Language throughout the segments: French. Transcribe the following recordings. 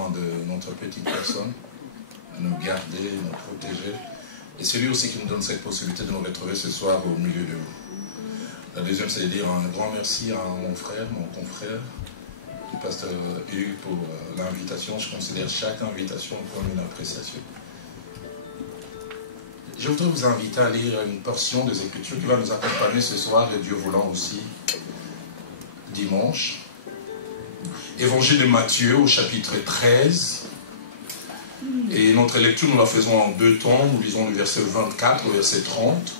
soin de notre petite personne, à nous garder, nous protéger. Et c'est lui aussi qui nous donne cette possibilité de nous retrouver ce soir au milieu de vous. La deuxième, c'est de dire un grand merci à mon frère, mon confrère, le pasteur Hugues, pour l'invitation. Je considère chaque invitation comme une appréciation. Je voudrais vous inviter à lire une portion des Écritures qui va nous accompagner ce soir, et Dieu voulant aussi, dimanche. Évangile de Matthieu au chapitre 13. Et notre lecture, nous la faisons en deux temps. Nous lisons le verset 24 au verset 30.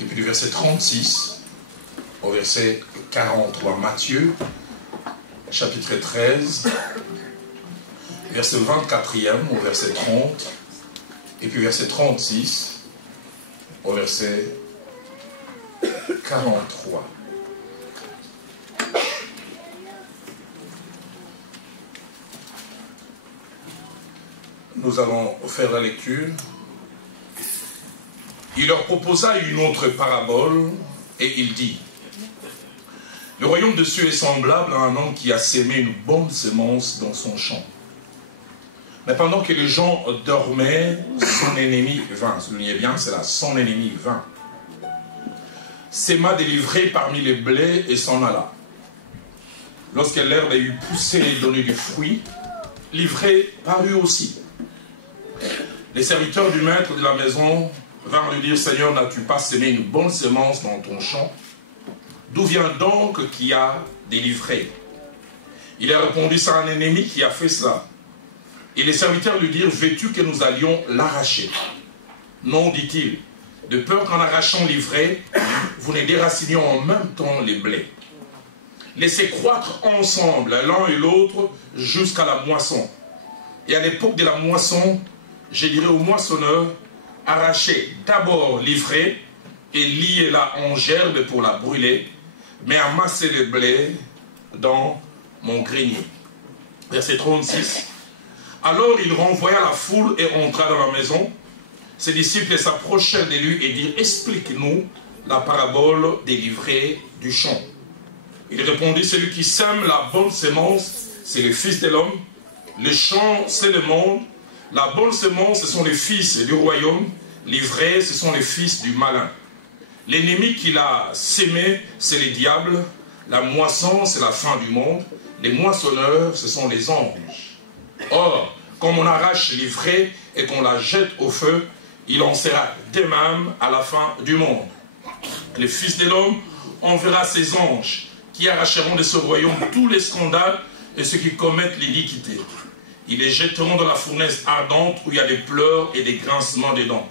Et puis le verset 36 au verset 43. Matthieu, chapitre 13, verset 24e au verset 30. Et puis verset 36 au verset 43. Nous allons faire la lecture. Il leur proposa une autre parabole et il dit: le royaume de Dieu est semblable à un homme qui a sémé une bonne semence dans son champ. Mais pendant que les gens dormaient, son ennemi vint. Soulignez bien, c'est là, son ennemi vint. Séma délivré parmi les blés et s'en alla. Lorsque l'herbe eut poussé et donné du fruit, l'ivré parut aussi. Les serviteurs du maître de la maison vinrent lui dire: Seigneur, n'as-tu pas sémé une bonne semence dans ton champ? D'où vient donc qu'il y a des livrées? Il a répondu: c'est un ennemi qui a fait cela. Et les serviteurs lui dirent: veux-tu que nous allions l'arracher? Non, dit-il, de peur qu'en arrachant l'ivraie, vous ne déraciniez en même temps les blés. Laissez croître ensemble l'un et l'autre jusqu'à la moisson. Et à l'époque de la moisson, je dirais au moissonneur: arrachez d'abord l'ivraie et liez-la en gerbe pour la brûler, mais amassez le blé dans mon grenier. Verset 36. Alors il renvoya la foule et entra dans la maison. Ses disciples s'approchèrent de lui et dirent: explique-nous la parabole des livrées du champ. Il répondit: celui qui sème la bonne semence, c'est le Fils de l'homme. Le champ, c'est le monde. La bonne semence, ce sont les fils du royaume. L'ivraie, ce sont les fils du malin. L'ennemi qui l'a sémé, c'est les diables. La moisson, c'est la fin du monde. Les moissonneurs, ce sont les anges. Or, comme on arrache l'ivraie et qu'on la jette au feu, il en sera de même à la fin du monde. Le Fils de l'homme enverra ses anges qui arracheront de ce royaume tous les scandales et ceux qui commettent l'iniquité. Ils les jetteront dans la fournaise ardente où il y a des pleurs et des grincements des dents.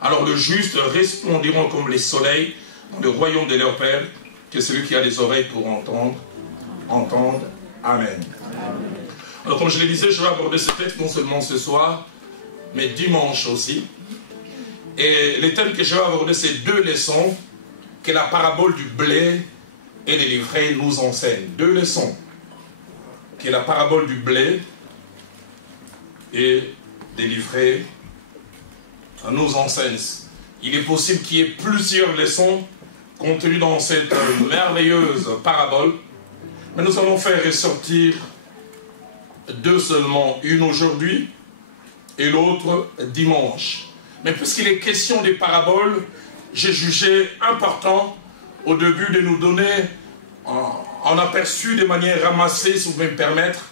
Alors le juste resplendiront comme les soleils dans le royaume de leur Père. Que celui qui a des oreilles pour entendre, entende. Amen. Alors comme je le disais, je vais aborder ce texte non seulement ce soir, mais dimanche aussi. Et les thèmes que je vais aborder, c'est deux leçons que la parabole du blé et des livrées nous enseigne. Deux leçons que la parabole du blé et des livrées nous enseigne. Il est possible qu'il y ait plusieurs leçons contenues dans cette merveilleuse parabole, mais nous allons faire ressortir deux seulement, une aujourd'hui et l'autre dimanche. Mais puisqu'il est question des paraboles, j'ai jugé important au début de nous donner en aperçu de manière ramassée, si vous pouvez me permettre,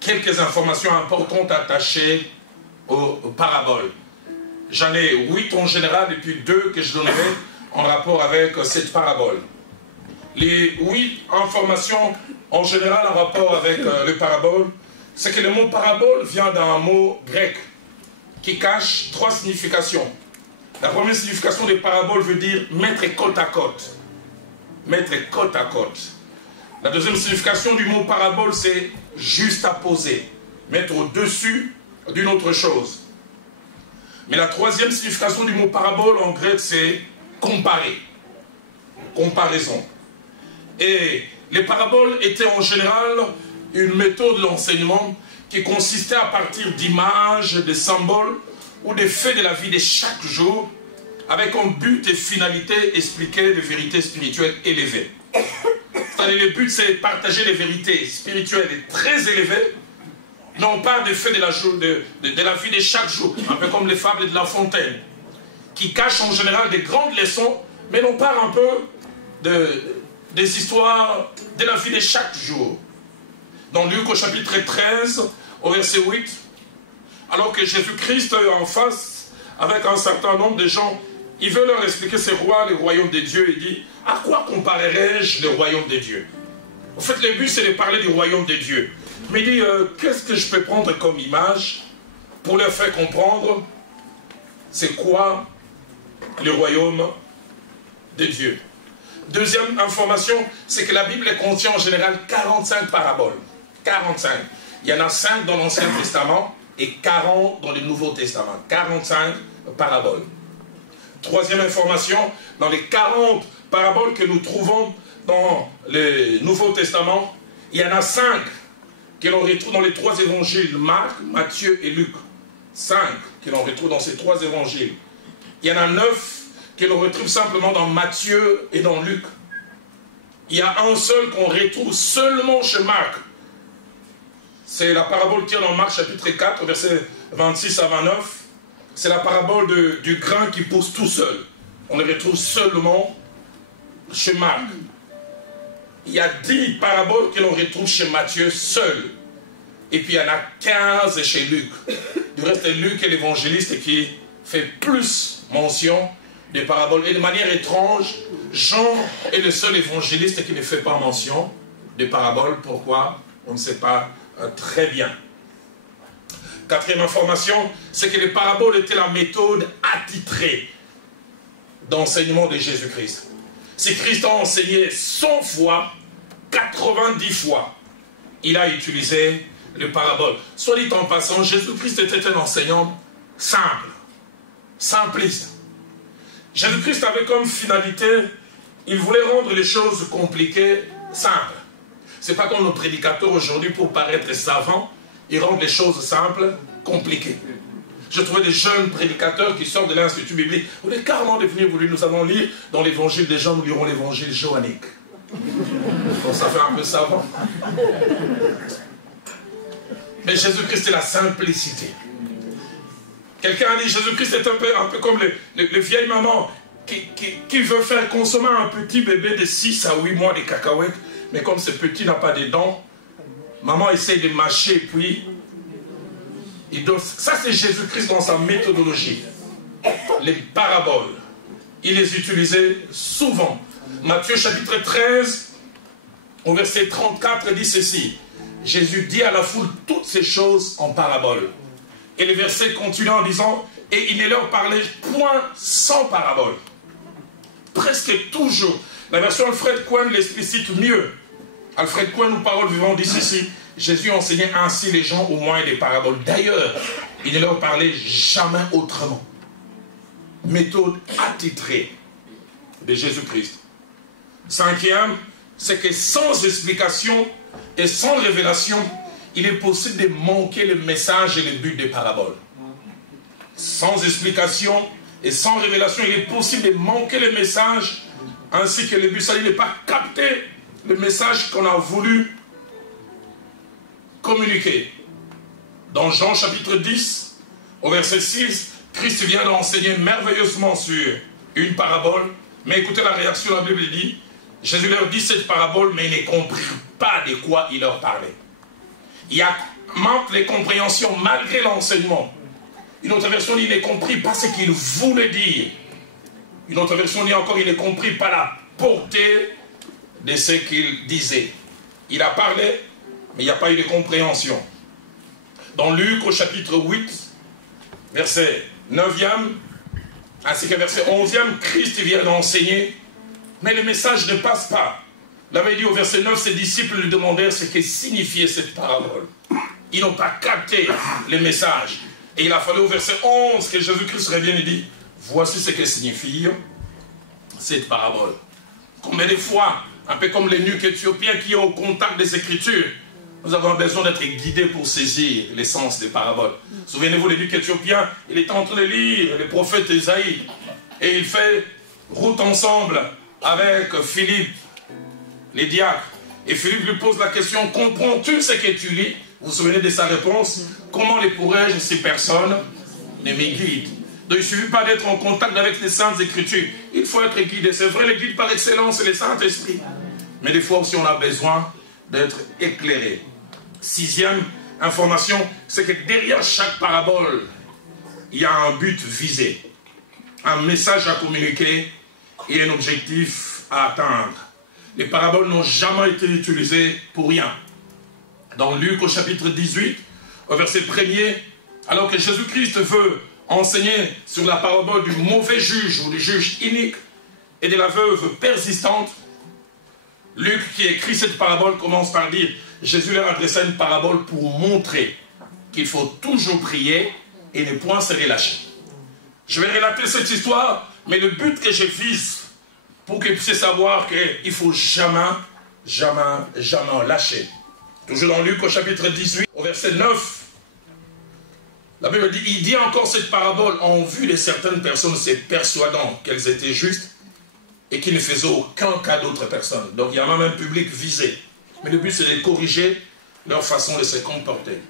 quelques informations importantes attachées aux paraboles. J'en ai 8 en général et puis 2 que je donnerai en rapport avec cette parabole. Les 8 informations en général en rapport avec les paraboles, c'est que le mot parabole vient d'un mot grec qui cache 3 significations. La première signification des paraboles veut dire mettre côte à côte. Mettre côte à côte. La deuxième signification du mot parabole, c'est juste à poser. Mettre au-dessus d'une autre chose. Mais la troisième signification du mot parabole en grec, c'est comparer. Comparaison. Et les paraboles étaient en général une méthode d'enseignement qui consistait à partir d'images, de symboles ou des faits de la vie de chaque jour, avec un but et finalité expliquer des vérités spirituelles élevées. C'est-à-dire le but, c'est de partager des vérités spirituelles très élevées non pas des faits de la vie de chaque jour, un peu comme les fables de La Fontaine, qui cachent en général des grandes leçons, mais non pas un peu des histoires de la vie de chaque jour. Dans Luc au chapitre 13, au verset 8, alors que Jésus-Christ est en face avec un certain nombre de gens, il veut leur expliquer c'est quoi le royaume de Dieu. Il dit, à quoi comparerai-je le royaume de Dieu? En fait, le but c'est de parler du royaume de Dieu. Mais il dit, qu'est-ce que je peux prendre comme image pour leur faire comprendre c'est quoi le royaume de Dieu. Deuxième information, c'est que la Bible contient en général 45 paraboles. 45. Il y en a 5 dans l'Ancien Testament et 40 dans le Nouveau Testament. 45 paraboles. Troisième information, dans les 40 paraboles que nous trouvons dans le Nouveau Testament, il y en a 5 que l'on retrouve dans les 3 évangiles, Marc, Matthieu et Luc. 5 que l'on retrouve dans ces 3 évangiles. Il y en a 9 que l'on retrouve simplement dans Matthieu et dans Luc. Il y a un seul qu'on retrouve seulement chez Marc. C'est la parabole qui est dans Marc chapitre 4, versets 26 à 29. C'est la parabole du grain qui pousse tout seul. On le retrouve seulement chez Marc. Il y a 10 paraboles que l'on retrouve chez Matthieu seul. Et puis il y en a 15 chez Luc. Du reste, Luc est l'évangéliste qui fait plus mention des paraboles. Et de manière étrange, Jean est le seul évangéliste qui ne fait pas mention des paraboles. Pourquoi? On ne sait pas très bien. Quatrième information, c'est que les paraboles étaient la méthode attitrée d'enseignement de Jésus-Christ. Si Christ a enseigné 100 fois, 90 fois, il a utilisé les paraboles. Soit dit en passant, Jésus-Christ était un enseignant simple, simpliste. Jésus-Christ avait comme finalité, il voulait rendre les choses compliquées simples. Ce n'est pas comme nos prédicateurs aujourd'hui, pour paraître savants, ils rendent les choses simples, compliquées. Je trouvais des jeunes prédicateurs qui sortent de l'Institut biblique. Vous voulez carrément devenir, nous allons lire dans l'évangile des gens, nous lirons l'évangile johannique. Bon, ça fait un peu savant. Mais Jésus-Christ est la simplicité. Quelqu'un a dit, Jésus-Christ est un peu comme les vieilles mamans qui veut faire consommer un petit bébé de 6 à 8 mois de cacahuètes, mais comme ce petit n'a pas de dents, maman essaye de mâcher et puis ça c'est Jésus-Christ dans sa méthodologie. Les paraboles, il les utilisait souvent. Matthieu chapitre 13, au verset 34, dit ceci. Jésus dit à la foule toutes ces choses en paraboles. Et le verset continue en disant, et il ne leur parlait point sans parabole. Presque toujours. La version Alfred Cohen l'explicite mieux. Alfred Cohen, nous Paroles vivantes, dit ceci. Jésus enseignait ainsi les gens au moyen des paraboles. D'ailleurs, il ne leur parlait jamais autrement. Méthode attitrée de Jésus-Christ. Cinquième, c'est que sans explication et sans révélation, il est possible de manquer le message et le but des paraboles. Sans explication et sans révélation, il est possible de manquer le message ainsi que le but. Ça n'est pas capter le message qu'on a voulu communiquer. Dans Jean chapitre 10, au verset 6, Christ vient d'enseigner merveilleusement sur une parabole. Mais écoutez la réaction, la Bible dit, Jésus leur dit cette parabole, mais ils ne comprirent pas de quoi il leur parlait. Il y a manque de compréhension malgré l'enseignement. Une autre version dit, il ne comprit pas ce qu'il voulait dire. Une autre version dit encore, il ne comprit pas la portée de ce qu'il disait. Il a parlé, mais il n'y a pas eu de compréhension. Dans Luc, au chapitre 8, verset 9e, ainsi que verset 11e, Christ vient d'enseigner, mais le message ne passe pas. Il avait dit au verset 9, ses disciples lui demandèrent ce que signifiait cette parabole. Ils n'ont pas capté le message. Et il a fallu au verset 11 que Jésus-Christ revienne et dit, voici ce que signifie cette parabole. Combien de fois, un peu comme l'eunuque éthiopien qui est au contact des Écritures, nous avons besoin d'être guidés pour saisir l'essence des paraboles. Souvenez-vous, l'eunuque éthiopien, il est en train de lire le prophète Isaïe. Et il fait route ensemble avec Philippe, les diacres. Et Philippe lui pose la question, comprends-tu ce que tu lis? Vous vous souvenez de sa réponse? Comment les pourrais-je si personne ne me guide? Donc il ne suffit pas d'être en contact avec les Saintes Écritures. Il faut être guidé. C'est vrai, le guide par excellence, c'est le Saint-Esprit. Mais des fois aussi, on a besoin d'être éclairé. Sixième information, c'est que derrière chaque parabole, il y a un but visé, un message à communiquer et un objectif à atteindre. Les paraboles n'ont jamais été utilisées pour rien. Dans Luc au chapitre 18, au verset 1er, alors que Jésus-Christ veut enseigner sur la parabole du mauvais juge ou du juge inique et de la veuve persistante, Luc qui écrit cette parabole commence par dire: Jésus leur adressa une parabole pour montrer qu'il faut toujours prier et ne point se relâcher. Je vais relater cette histoire, mais le but que je vise, pour que vous puissiez savoir qu'il ne faut jamais, jamais, jamais lâcher. Toujours dans Luc au chapitre 18, au verset 9, la Bible dit, il dit encore cette parabole en vue de certaines personnes se persuadant qu'elles étaient justes et qui ne faisaient aucun cas d'autres personnes. Donc il y a même un public visé. Mais le but c'est de corriger leur façon de se comporter.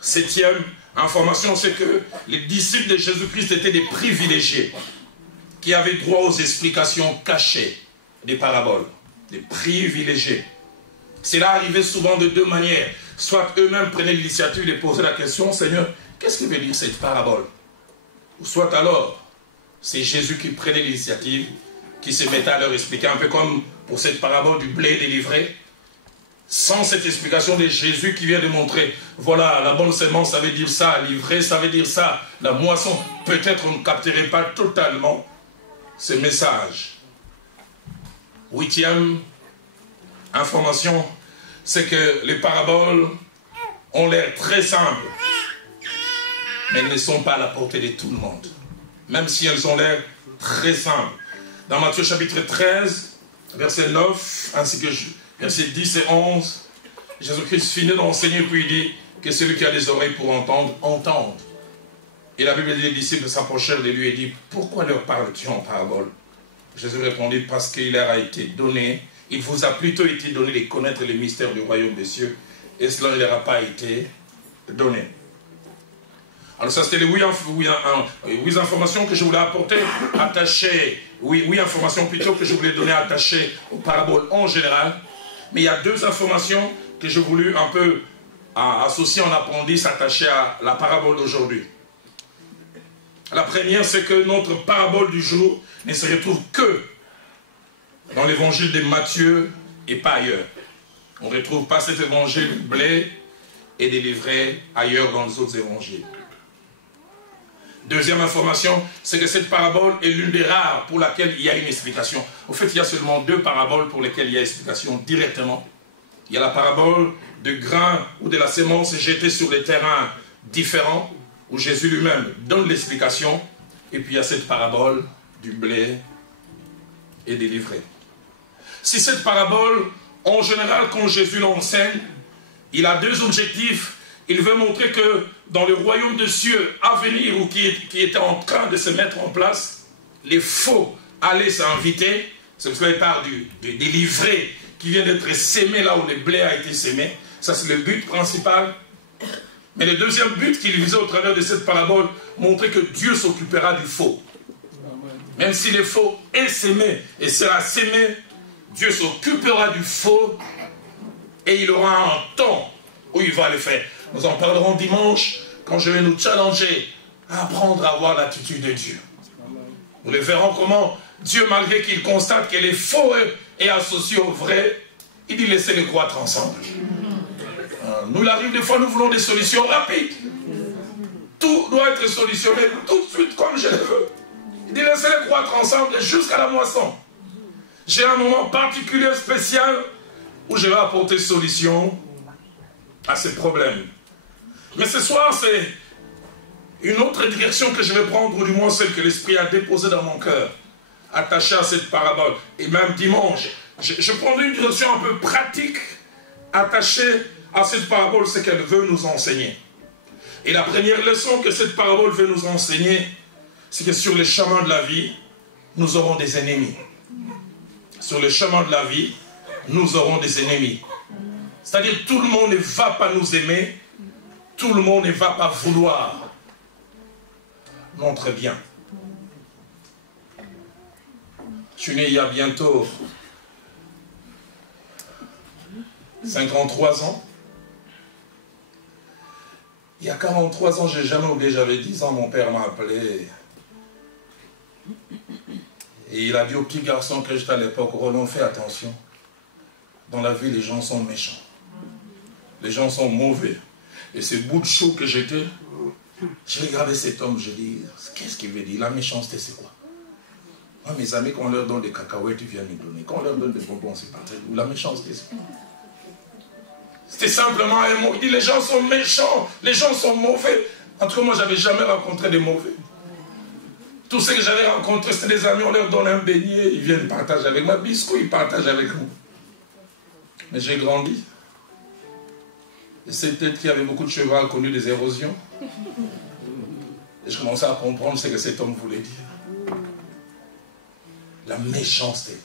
Septième information, c'est que les disciples de Jésus-Christ étaient des privilégiés qui avaient droit aux explications cachées des paraboles. Des privilégiés. Cela arrivait souvent de deux manières. Soit eux-mêmes prenaient l'initiative de poser la question: Seigneur, qu'est-ce que veut dire cette parabole? Ou soit alors, c'est Jésus qui prenait l'initiative, qui se mettait à leur expliquer, un peu comme pour cette parabole du blé délivré. Sans cette explication de Jésus qui vient de montrer, voilà, la bonne semence, ça veut dire ça, livrer, ça veut dire ça, la moisson, peut-être on ne capterait pas totalement ce message. Huitième information, c'est que les paraboles ont l'air très simples, mais elles ne sont pas à la portée de tout le monde, même si elles ont l'air très simples. Dans Matthieu chapitre 13, verset 9, ainsi que versets 10 et 11, Jésus-Christ finit d'enseigner, puis il dit que celui qui a des oreilles pour entendre, entende. Et la Bible dit, les disciples s'approchèrent de lui et dit: pourquoi leur parles-tu en parabole? Jésus répondit: parce qu'il leur a été donné, il vous a plutôt été donné de connaître les mystères du royaume des cieux, et cela ne leur a pas été donné. Alors ça c'était les huit informations que je voulais apporter, attachées, huit informations plutôt que je voulais donner attachées aux paraboles en général. Mais il y a deux informations que j'ai voulu un peu associer en appendice, attachées à la parabole d'aujourd'hui. La première, c'est que notre parabole du jour ne se retrouve que dans l'évangile de Matthieu et pas ailleurs. On ne retrouve pas cet évangile du blé et délivré ailleurs dans les autres évangiles. Deuxième information, c'est que cette parabole est l'une des rares pour laquelle il y a une explication. En fait, il y a seulement deux paraboles pour lesquelles il y a explication directement. Il y a la parabole du grain ou de la sémence jetée sur des terrains différents, où Jésus lui-même donne l'explication. Et puis il y a cette parabole du blé et délivré. Si cette parabole, en général, quand Jésus l'enseigne, il a deux objectifs. Il veut montrer que dans le royaume des cieux à venir, ou qui était en train de se mettre en place, les faux allaient s'inviter. C'est parce qu'il parle du délivré qui vient d'être sémé là où le blé a été sémé. Ça, c'est le but principal. Mais le deuxième but qu'il visait au travers de cette parabole, montrer que Dieu s'occupera du faux. Même si le faux est sémé et sera sémé, Dieu s'occupera du faux et il aura un temps où il va le faire. Nous en parlerons dimanche quand je vais nous challenger à apprendre à voir l'attitude de Dieu. Nous le verrons comment Dieu, malgré qu'il constate que les faux est associé au vrai, il dit laissez-les croître ensemble. Nous, il arrive des fois, nous voulons des solutions rapides. Tout doit être solutionné tout de suite comme je le veux. Il dit laissez-les croître ensemble jusqu'à la moisson. J'ai un moment particulier, spécial, où je vais apporter solution à ces problèmes. Mais ce soir, c'est une autre direction que je vais prendre, ou du moins celle que l'Esprit a déposée dans mon cœur, attachée à cette parabole. Et même dimanche, je prendrai une direction un peu pratique, attachée à cette parabole, c'est qu'elle veut nous enseigner. Et la première leçon que cette parabole veut nous enseigner, c'est que sur le chemin de la vie, nous aurons des ennemis. Sur le chemin de la vie, nous aurons des ennemis. C'est-à-dire tout le monde ne va pas nous aimer, tout le monde ne va pas vouloir notre bien. Je suis né il y a bientôt 53 ans. Il y a 43 ans, je n'ai jamais oublié, j'avais 10 ans, mon père m'a appelé. Et il a dit au petit garçon que j'étais à l'époque, Roland, fais attention. Dans la vie, les gens sont méchants. Les gens sont mauvais. Et ce bout de chou que j'étais, je regardais cet homme, je dis, qu'est-ce qu'il veut dire? La méchanceté, c'est quoi? Moi, mes amis, quand on leur donne des cacahuètes, ils viennent nous donner. Quand on leur donne des bonbons, c'est pas très doux. La méchanceté, c'est quoi? C'était simplement un mot. Il dit, les gens sont méchants, les gens sont mauvais. En tout cas, moi, je n'avais jamais rencontré des mauvais. Tous ceux que j'avais rencontrés, c'était des amis, on leur donne un beignet, ils viennent partager avec moi. Biscuit, ils partagent avec nous. Mais j'ai grandi. Et c'est peut-être qu'il y avait beaucoup de cheval connu des érosions. Et je commençais à comprendre ce que cet homme voulait dire. La méchanceté.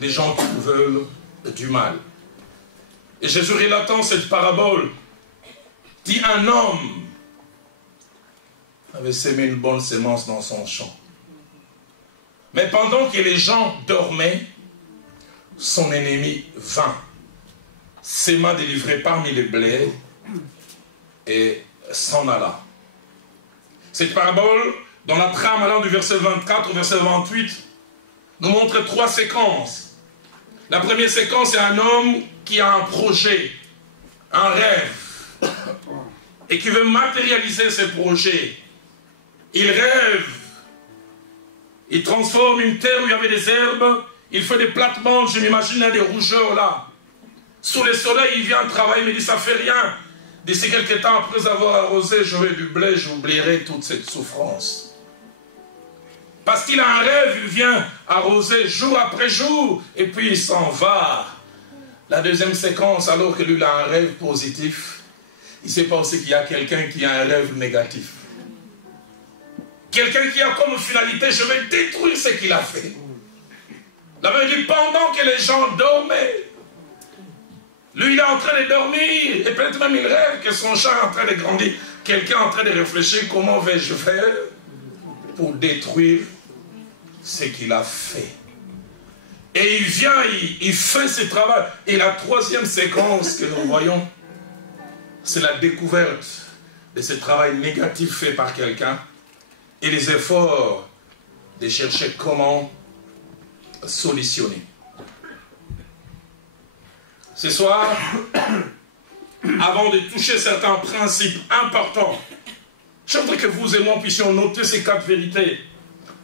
Les gens qui veulent du mal. Et Jésus relatant cette parabole, dit un homme avait sémé une bonne sémence dans son champ. Mais pendant que les gens dormaient, son ennemi vint, s'aima délivré parmi les blés et s'en alla. Cette parabole, dans la trame allant du verset 24 au verset 28, nous montre 3 séquences. La première séquence, c'est un homme qui a un projet, un rêve, et qui veut matérialiser ce projet. Il rêve, il transforme une terre où il y avait des herbes, il fait des plates-bandes, je m'imagine des rougeurs là. Sous le soleil, il vient travailler, il me dit, ça fait rien. D'ici quelques temps, après avoir arrosé, j'aurai du blé, j'oublierai toute cette souffrance. Parce qu'il a un rêve, il vient arroser jour après jour, et puis il s'en va. La deuxième séquence, alors que lui il a un rêve positif, il sait pas aussi qu'il y a quelqu'un qui a un rêve négatif. Quelqu'un qui a comme finalité, je vais détruire ce qu'il a fait. La Bible dit, pendant que les gens dormaient, lui il est en train de dormir, et peut-être même il rêve que son chat est en train de grandir. Quelqu'un est en train de réfléchir, comment vais-je faire pour détruire ce qu'il a fait. Et il vient, il fait ce travail. Et la troisième séquence que nous voyons, c'est la découverte de ce travail négatif fait par quelqu'un et les efforts de chercher comment solutionner. Ce soir, avant de toucher certains principes importants, je voudrais que vous et moi puissions noter ces 4 vérités.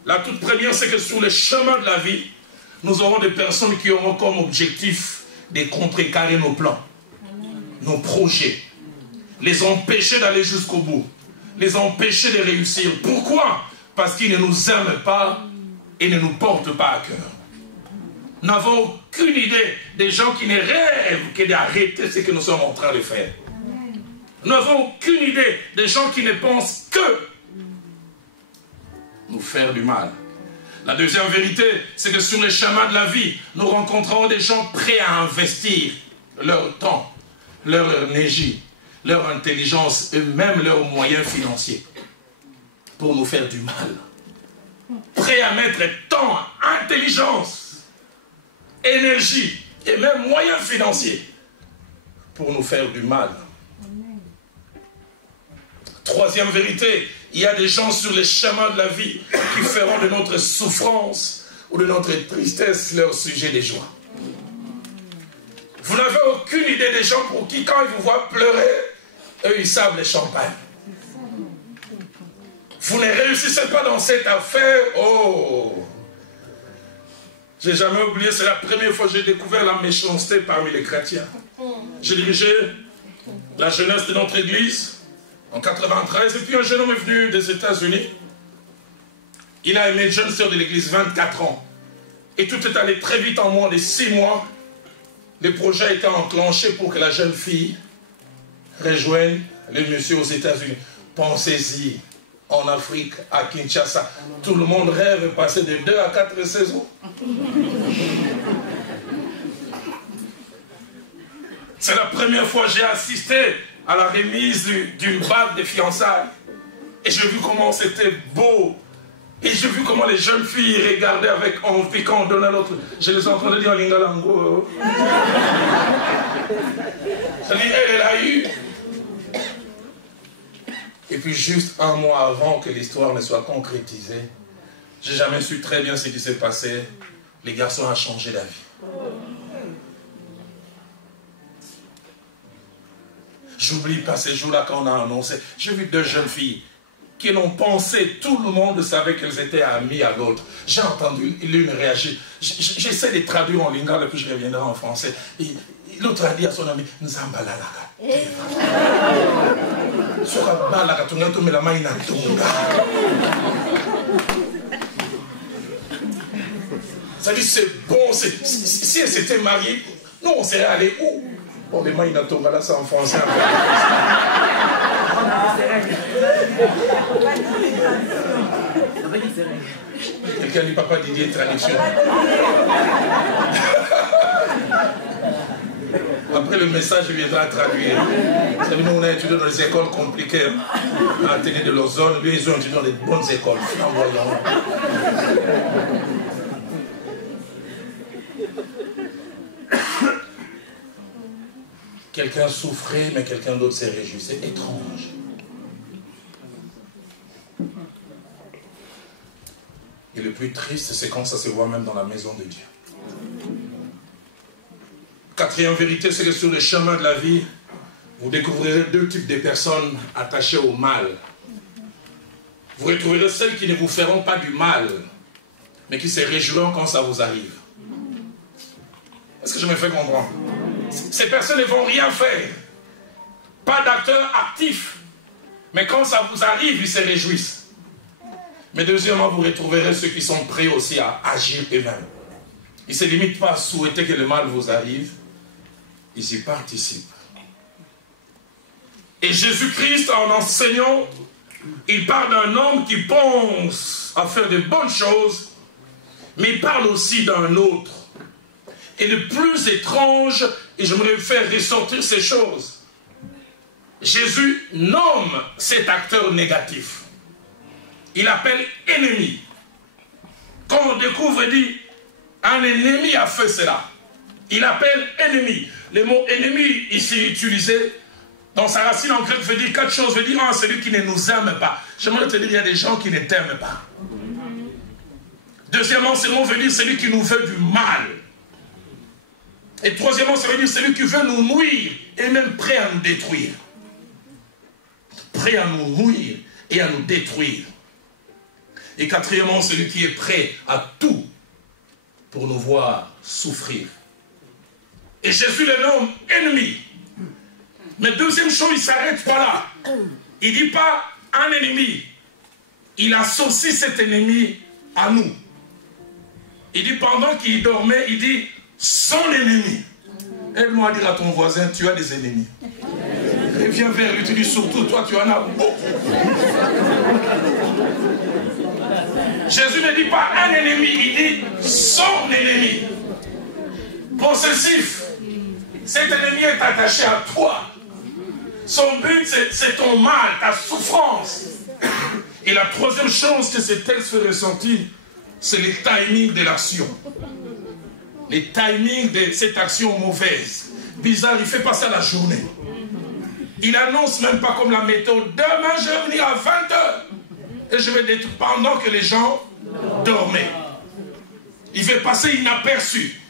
La toute première, c'est que sur les chemins de la vie, nous aurons des personnes qui auront comme objectif de contrecarrer nos plans, nos projets, les empêcher d'aller jusqu'au bout, les empêcher de réussir. Pourquoi? Parce qu'ils ne nous aiment pas et ne nous portent pas à cœur. Nous n'avons aucune idée des gens qui ne rêvent que d'arrêter ce que nous sommes en train de faire. Nous n'avons aucune idée des gens qui ne pensent que nous faire du mal. La deuxième vérité, c'est que sur les chemins de la vie, nous rencontrons des gens prêts à investir leur temps, leur énergie, leur intelligence et même leurs moyens financiers pour nous faire du mal. Prêts à mettre temps, intelligence, énergie et même moyens financiers pour nous faire du mal. Troisième vérité, il y a des gens sur les chemins de la vie qui feront de notre souffrance ou de notre tristesse leur sujet de joie. Vous n'avez aucune idée des gens pour qui, quand ils vous voient pleurer, eux, ils savent le champagne. Vous ne réussissez pas dans cette affaire, oh! J'ai jamais oublié, c'est la première fois que j'ai découvert la méchanceté parmi les chrétiens. J'ai dirigé la jeunesse de notre église en 93, et puis un jeune homme est venu des États-Unis. Il a aimé une jeune sœur de l'église, 24 ans. Et tout est allé très vite, en moins de 6 mois. Le projet a été enclenché pour que la jeune fille rejoigne le monsieur aux États-Unis. Pensez-y, en Afrique, à Kinshasa, tout le monde rêve de passer de 2 à 4 saisons. C'est la première fois que j'ai assisté à la remise d'une bague de fiançailles. Et j'ai vu comment c'était beau. Et j'ai vu comment les jeunes filles regardaient avec envie quand on donnait à l'autre. Je les entendais dire Lingalango. C'est-à-dire, elle a eu. Et puis juste un mois avant que l'histoire ne soit concrétisée, j'ai jamais su très bien ce qui s'est passé. Les garçons ont changé d'avis. J'oublie pas ces jours-là quand on a annoncé. J'ai vu 2 jeunes filles qui l'ont pensé, tout le monde savait qu'elles étaient amies à l'autre. J'ai entendu l'une réagir. J'essaie de traduire en lingala, puis je reviendrai en français. L'autre a dit à son ami, Nzambalalaka. Ça dit, c'est bon, si elle s'était mariée, nous on serait allés où? Bon, les mains là, c'est en français. Quelqu'un dit papa Didier, traduction. Après le message, il viendra traduire. Nous, on a étudié dans les écoles compliquées. À l'Athénée de Lausanne, lui, ils ont étudié dans les bonnes écoles. Quelqu'un souffrait, mais quelqu'un d'autre s'est réjoui. C'est étrange. Et le plus triste, c'est quand ça se voit même dans la maison de Dieu. 4e vérité, c'est que sur le chemin de la vie, vous découvrirez 2 types de personnes attachées au mal. Vous retrouverez celles qui ne vous feront pas du mal, mais qui se réjouiront quand ça vous arrive. Est-ce que je me fais comprendre? Ces personnes ne vont rien faire. Pas d'acteurs actifs. Mais quand ça vous arrive, ils se réjouissent. Mais deuxièmement, vous retrouverez ceux qui sont prêts aussi à agir eux-mêmes. Ils ne se limitent pas à souhaiter que le mal vous arrive. Ils y participent. Et Jésus-Christ, en enseignant, il parle d'un homme qui pense à faire de bonnes choses, mais il parle aussi d'un autre. Et le plus étrange, et j'aimerais faire ressortir ces choses, Jésus nomme cet acteur négatif. Il appelle ennemi. Quand on découvre, il dit, un ennemi a fait cela. Il appelle ennemi. Le mot ennemi, ici utilisé, dans sa racine en grec, veut dire 4 choses. Veut dire, celui qui ne nous aime pas. J'aimerais te dire, il y a des gens qui ne t'aiment pas. Deuxièmement, ce mot veut dire celui qui nous veut du mal. Et troisièmement, ça veut dire celui qui veut nous nuire et même prêt à nous détruire. Prêt à nous nuire et à nous détruire. Et quatrièmement, celui qui est prêt à tout pour nous voir souffrir. Et Jésus le nomme ennemi. Mais deuxième chose, il ne s'arrête pas là. Il ne dit pas un ennemi. Il associe cet ennemi à nous. Il dit pendant qu'il dormait, il dit son ennemi. Aide-moi à dire à ton voisin, tu as des ennemis. Et viens vers lui, tu dis surtout, toi tu en as beaucoup. Jésus ne dit pas un ennemi, il dit son ennemi. Possessif. Cet ennemi est attaché à toi. Son but, c'est ton mal, ta souffrance. Et la troisième chose que ce texte fait ressentir, c'est le timing de l'action. Le timing de cette action mauvaise. Bizarre, il fait passer la journée. Il annonce même pas comme la méthode. Demain, je vais venir à 20h. Et je vais détruire pendant que les gens dormaient. Il veut passer inaperçu.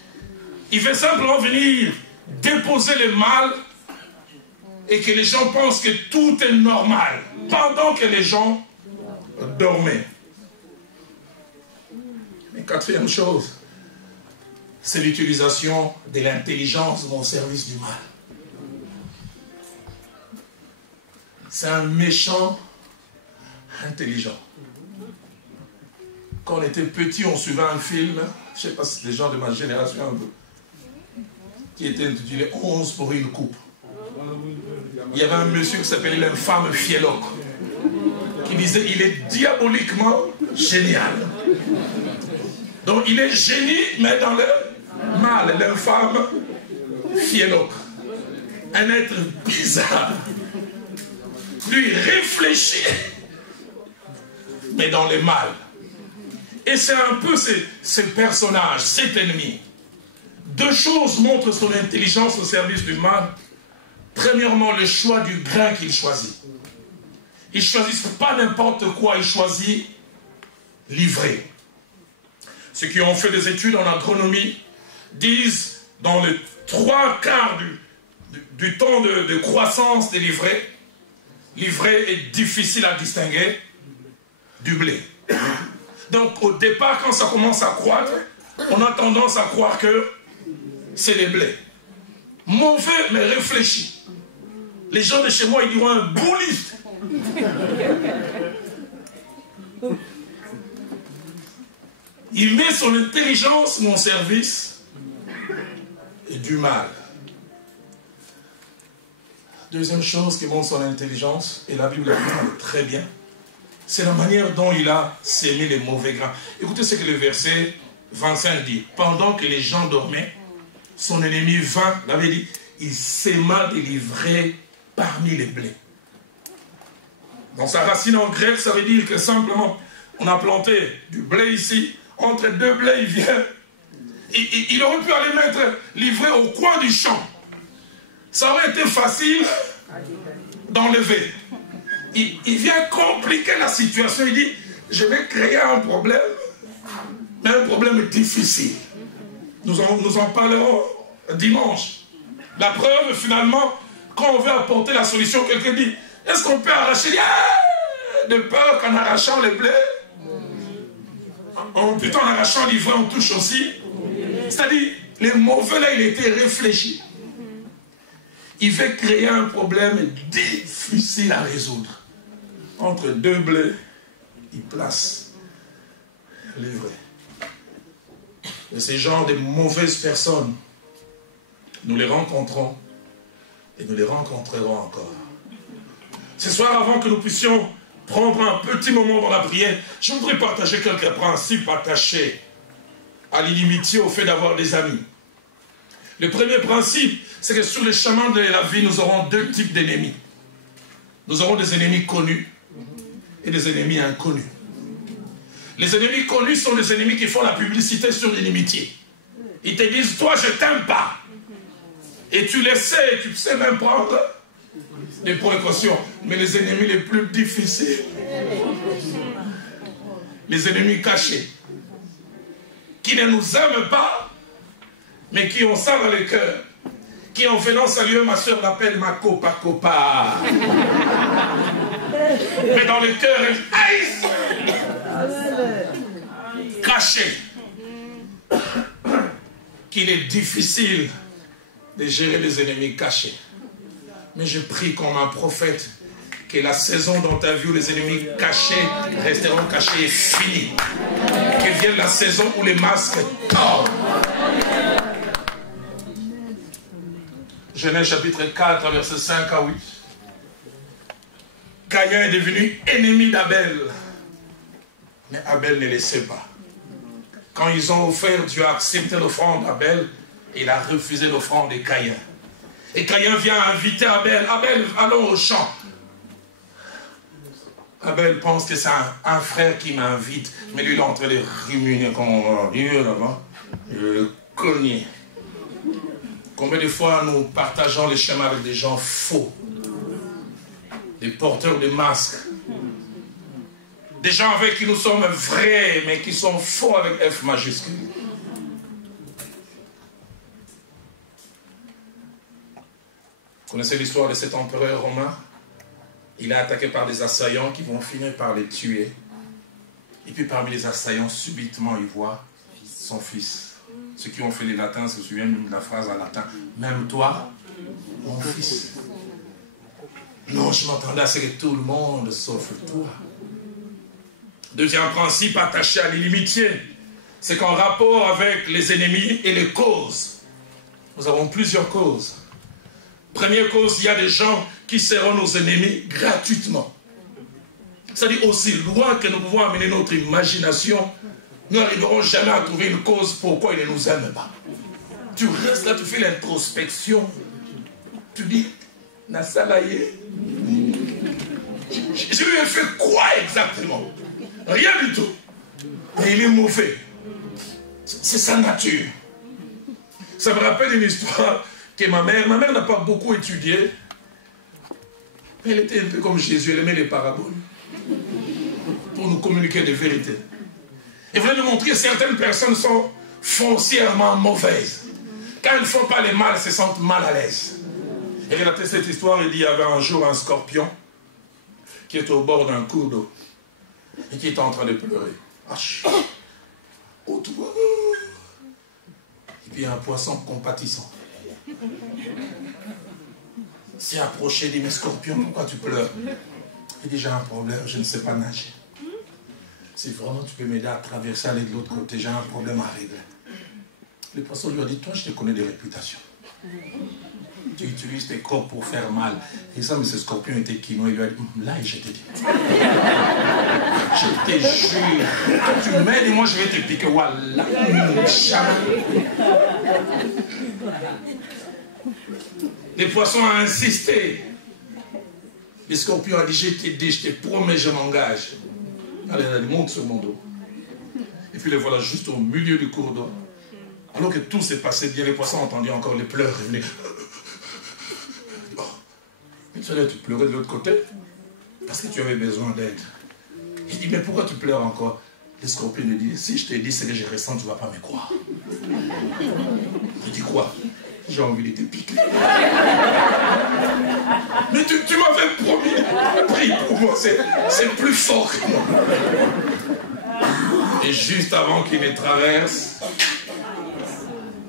Il veut simplement venir déposer le mal et que les gens pensent que tout est normal pendant que les gens dormaient. Mais quatrième chose, c'est l'utilisation de l'intelligence au service du mal. C'est un méchant intelligent. Quand on était petit, on suivait un film, je ne sais pas si les gens de ma génération un peu, qui était intitulé 11 pour une coupe. Il y avait un monsieur qui s'appelait l'infâme Fielloc, qui disait il est diaboliquement génial. Donc il est génie, mais dans le mal, l'infâme Fielloc. un être bizarre. Lui réfléchit, mais dans le mal. Et c'est un peu ce personnage, cet ennemi. Deux choses montrent son intelligence au service du mal. Premièrement, le choix du grain qu'il choisit. Il ne choisit pas n'importe quoi, il choisit l'ivraie. Ceux qui ont fait des études en agronomie disent dans les 3/4 du temps de croissance des livrets, l'ivraie est difficile à distinguer du blé. Donc au départ, quand ça commence à croître, on a tendance à croire que c'est les blés. Mauvais mais réfléchi. Les gens de chez moi, ils diront un bouliste. Il met son intelligence au service et du mal. Deuxième chose qui montre son intelligence, et la Bible parle très bien, c'est la manière dont il a sémé les mauvais grains. Écoutez ce que le verset 25 dit. Pendant que les gens dormaient, son ennemi vint, il avait dit, il séma des livrées parmi les blés. Dans sa racine en grec, ça veut dire que simplement, on a planté du blé ici, entre deux blés, il vient. Il aurait pu aller mettre l'ivraie au coin du champ. Ça aurait été facile d'enlever. Il vient compliquer la situation. Il dit, je vais créer un problème, mais un problème difficile. Nous en parlerons dimanche. La preuve, finalement, quand on veut apporter la solution, quelqu'un dit, est-ce qu'on peut arracher de peur qu'en arrachant les blés, plutôt en arrachant l'ivraie, on touche aussi. C'est-à-dire, les mauvais là, il était réfléchi. Il veut créer un problème difficile à résoudre. Entre deux blés, il place l'ivraie. Et ces genres de mauvaises personnes, nous les rencontrons et nous les rencontrerons encore. Ce soir, avant que nous puissions prendre un petit moment dans la prière, je voudrais partager quelques principes attachés à l'inimitié, au fait d'avoir des amis. Le premier principe, c'est que sur le chemin de la vie, nous aurons deux types d'ennemis. Nous aurons des ennemis connus et des ennemis inconnus. Les ennemis connus sont des ennemis qui font la publicité sur l'inimitié. Ils te disent, toi, je t'aime pas. Et tu le sais, tu sais même prendre des précautions. Mais les ennemis les plus difficiles, les ennemis cachés, qui ne nous aiment pas, mais qui ont ça dans le cœur, qui en venant saluer ma soeur l'appelle ma copa. Mais dans le cœur, elle haïs, caché, qu'il est difficile de gérer les ennemis cachés. Mais je prie comme un prophète que la saison dans ta vie où les ennemis cachés resteront cachés est finie. Que vienne la saison où les masques tombent. Genèse chapitre 4, versets 5 à 8. Caïn est devenu ennemi d'Abel. Mais Abel ne le sait pas. Quand ils ont offert, Dieu a accepté l'offrande d'Abel. Il a refusé l'offrande de Caïn. Et Caïn vient inviter Abel. Abel, allons au champ. Abel pense que c'est un frère qui m'invite. Mais lui, il est en train de ruminer comme on va dire là-bas. Cogner. Combien de fois nous partageons les chemins avec des gens faux, des porteurs de masques, des gens avec qui nous sommes vrais, mais qui sont faux avec F majuscule. Vous connaissez l'histoire de cet empereur romain? Il est attaqué par des assaillants qui vont finir par les tuer. Et puis parmi les assaillants, subitement, il voit son fils. Ceux qui ont fait les latins se souviennent de la phrase en latin. Même toi, mon fils. Non, je m'attendais à ce que tout le monde, sauf toi. Deuxième principe attaché à l'inimitié, c'est qu'en rapport avec les ennemis et les causes, nous avons plusieurs causes. Première cause, il y a des gens qui seront nos ennemis gratuitement. C'est-à-dire aussi loin que nous pouvons amener notre imagination, nous n'arriverons jamais à trouver une cause pourquoi ils ne nous aiment pas. Tu restes là, tu fais l'introspection. Tu dis, Nassalaye. Je lui ai fait quoi exactement? Rien du tout. Et il est mauvais. C'est sa nature. Ça me rappelle une histoire que ma mère n'a pas beaucoup étudié. Mais elle était un peu comme Jésus, elle aimait les paraboles. Pour nous communiquer des vérités. Elle voulait nous montrer que certaines personnes sont foncièrement mauvaises. Quand elles ne font pas les mal, elles se sentent mal à l'aise. Et elle a fait cette histoire, elle dit, il y avait un jour un scorpion qui était au bord d'un cours d'eau et qui était en train de pleurer. Et puis un poisson compatissant s'est approché, dit, mais scorpion, pourquoi tu pleures? Il dit, j'ai un problème, je ne sais pas nager. Si vraiment tu peux m'aider à traverser, aller de l'autre côté, j'ai un problème à régler. Le poisson lui a dit, toi je te connais de réputation. Tu utilises tes corps pour faire mal. Et ça, mais ce scorpion était quinoa, il lui a dit, là, je te dis. Je te jure. Tu m'aides et moi je vais te piquer. Voilà. Le poisson a insisté. Le scorpion a dit, je t'ai dit, je te promets, je m'engage. Allez, elle monte sur mon dos. Et puis les voilà juste au milieu du cours d'eau. Alors que tout s'est passé bien, les poissons ont entendu encore les pleurs revenir. Mais tu allais te pleurer de l'autre côté parce que tu avais besoin d'aide. Il dit, mais pourquoi tu pleures encore? Le scorpion lui dit, si je te dis ce que je ressens, tu ne vas pas me croire. Il dit quoi? J'ai envie de te piquer. Mais tu m'avais promis, prie pour moi, c'est plus fort que moi. Et juste avant qu'il ne traverse,